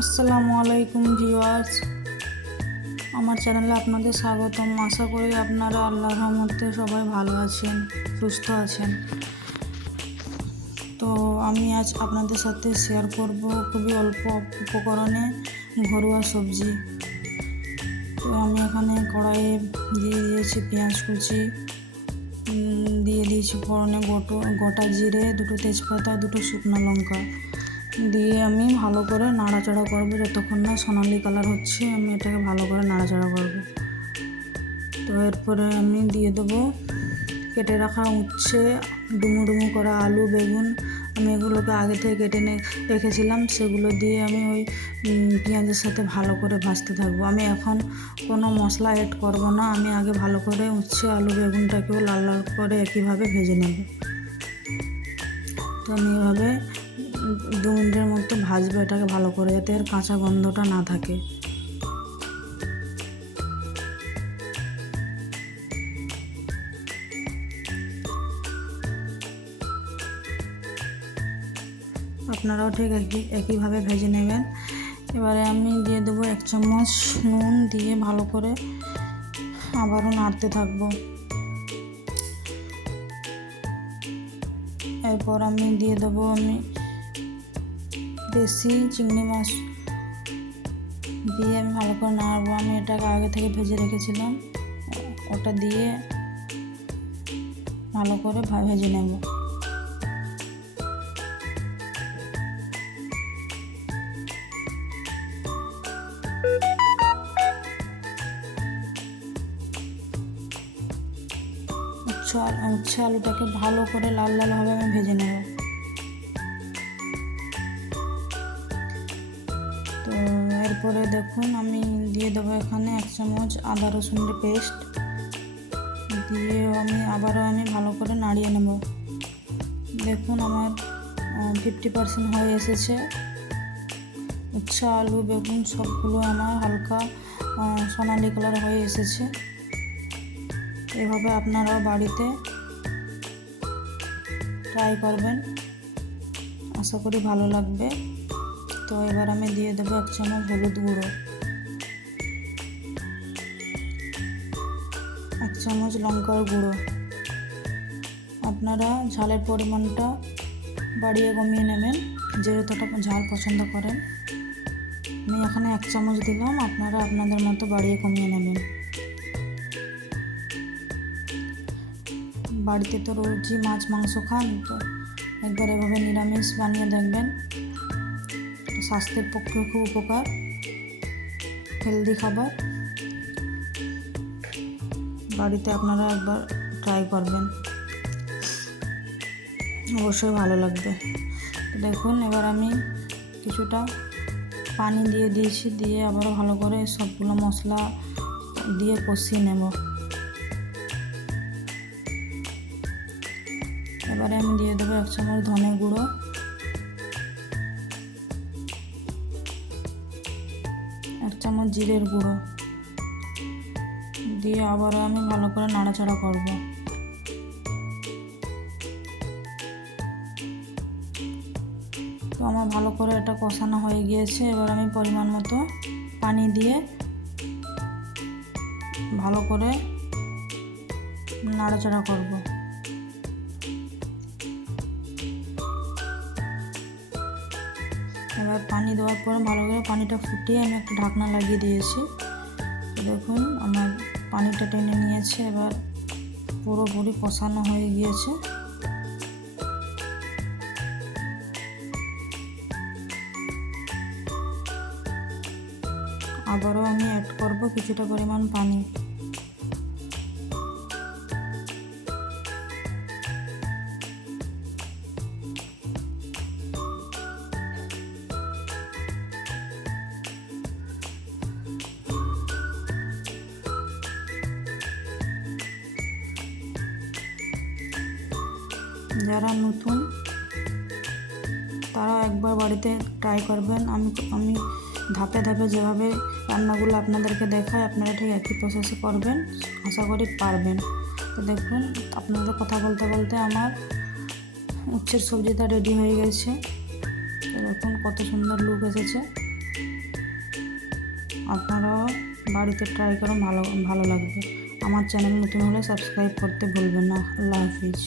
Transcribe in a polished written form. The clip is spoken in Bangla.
আসসালামু আলাইকুম ভিউয়ার্স, আমার চ্যানেলে আপনাদের স্বাগতম। আশা করি আপনারা আল্লাহর রহমতে সবাই ভালো আছেন, সুস্থ আছেন। তো আমি আজ আপনাদের সাথে শেয়ার করব খুবই অল্প উপকরণে ঘরোয়া সবজি। তো আমি এখানে কড়াইয়ে দিয়ে দিয়েছি পেঁয়াজ কুচি, দিয়ে দিয়েছি ফোড়নে গোটা জিরে, দুটো তেজপাতা, দুটো শুকনো লঙ্কা দিয়ে আমি ভালো করে নাড়াচাড়া করবো যতক্ষণ না সোনালি কালার হচ্ছে। আমি এটাকে ভালো করে নাড়াচাড়া করব। তো এরপরে আমি দিয়ে দেবো কেটে রাখা উচ্ছে, ডুমো ডুমো করা আলু, বেগুন। আমি এগুলোকে আগে থেকে কেটে রেখেছিলাম, সেগুলো দিয়ে আমি ওই পেঁয়াজের সাথে ভালো করে ভাজতে থাকবো। আমি এখন কোনো মশলা অ্যাড করব না, আমি আগে ভালো করে উচ্ছে, আলু, বেগুনটাকেও লাল লাল করে একইভাবে ভেজে নেব। তো আমি এভাবে 2 মিনিটের মতো ভাজবো এটাকে ভালো করে, যাতে এর কাঁচা গন্ধটা না থাকে। আপনারাও ঠিক একইভাবে ভেজে নেবেন। এবারে আমি দিয়ে দেবো 1 চামচ নুন, দিয়ে ভালো করে আবারও নাড়তে থাকবো। এরপর আমি দিয়ে দেবো দেশি চিংড়ি মাছ দিয়ে আমি ভালো করে নাড়বো। আমি এটাকে আগে থেকে ভেজে রেখেছিলাম, ওটা দিয়ে ভালো করে ভেজে নেব। উচ্ছে আলুটাকে ভালো করে লাল লালভাবে আমি ভেজে নেব। তো এরপরে দেখুন আমি দিয়ে দেবো এখানে 1 চামচ আদা রসুনের পেস্ট দিয়ে আবারও আমি ভালো করে নাড়িয়ে নেব। দেখুন আমার 50% হয়ে এসেছে। উচ্ছে, আলু, বেগুন সবগুলো আমার হালকা সোনালি কালার হয়ে এসেছে। এভাবে আপনারাও বাড়িতে ট্রাই করবেন, আশা করি ভালো লাগবে। তো এবার আমি দিয়ে দেবো 1 চামচ হলুদ গুঁড়ো, 1 চামচ লঙ্কার গুঁড়ো। আপনারা ঝালের পরিমাণটা বাড়িয়ে কমিয়ে নেবেন, যে যতটা ঝাল পছন্দ করেন। আমি এখানে 1 চামচ দিলাম, আপনারা আপনাদের মতো বাড়িয়ে কমিয়ে নেবেন। বাড়িতে তো রোজই মাছ মাংস খান, তো একবার এভাবে নিরামিষ বানিয়ে দেখবেন। স্বাস্থ্যের পক্ষে খুব উপকার, হেলদি খাবার। বাড়িতে আপনারা একবার ট্রাই করবেন, অবশ্যই ভালো লাগবে। দেখুন এবার আমি কিছুটা পানি দিয়ে দিয়েছি, দিয়ে আবারও ভালো করে সবগুলো মশলা দিয়ে কষিয়ে নেব। এবারে আমি দিয়ে দেবো 1 চামচ ধনে গুঁড়ো, 1 চামচ জিরের গুঁড়ো দিয়ে আবারও আমি ভালো করে নাড়াচাড়া করব। তো আমার ভালো করে এটা কষানো হয়ে গিয়েছে। এবার আমি পরিমাণ মতো পানি দিয়ে ভালো করে নাড়াচাড়া করব। এবার পানি দেওয়ার পরে ভালো করে পানিটা ফুটিয়ে আমি একটা ঢাকনা লাগিয়ে দিয়েছি। দেখুন আমার পানিটা টেনে নিয়েছে, এবার পুরোপুরি কষানো হয়ে গিয়েছে। আবারও আমি অ্যাড করব কিছুটা পরিমাণ পানি। যারা নতুন তারা একবার বাড়িতে ট্রাই করবেন। আমি ধাপে ধাপে যেভাবে রান্নাগুলো আপনাদেরকে দেখাই, আপনারা ঠিক একই প্রসেসে করবেন, আশা করি পারবেন। তো দেখুন আপনাদের কথা বলতে বলতে আমার উচ্ছের সবজিটা রেডি হয়ে গেছে। তো দেখুন কত সুন্দর লুক এসেছে। আপনারাও বাড়িতে ট্রাই করুন, ভালো ভালো লাগবে। আমার চ্যানেল নতুন হলে সাবস্ক্রাইব করতে ভুলবেন না। আল্লাহ হাফিজ।